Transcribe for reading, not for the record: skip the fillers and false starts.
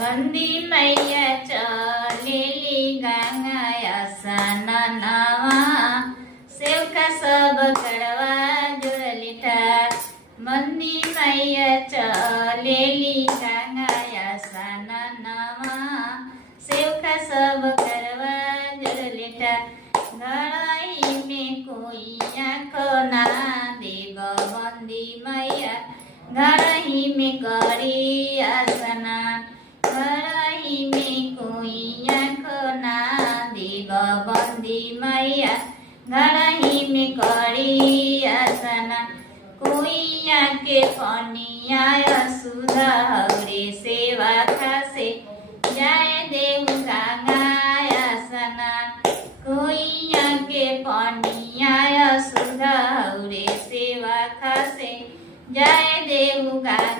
बंदी मैया चलेली गंगाया सननवा सेवका सब कड़वा जुड़ली ठार। बंदी मैया चलेली गंगाया सननवा सेवका सब करवा जुड़ली ठार। घरही में कोई आँखो ना देव बंदी मैया घरही में करी स्नान। घरही में कोई आँखो ना देव बंदी मैया घरही में करी स्नान। कोई आके पनिया सुधा हौरे सेवा खासे जाए देव गंगाया स्नान। कोई आके पनिया सुधा हौरे सेवा खासे जाए देव गंगा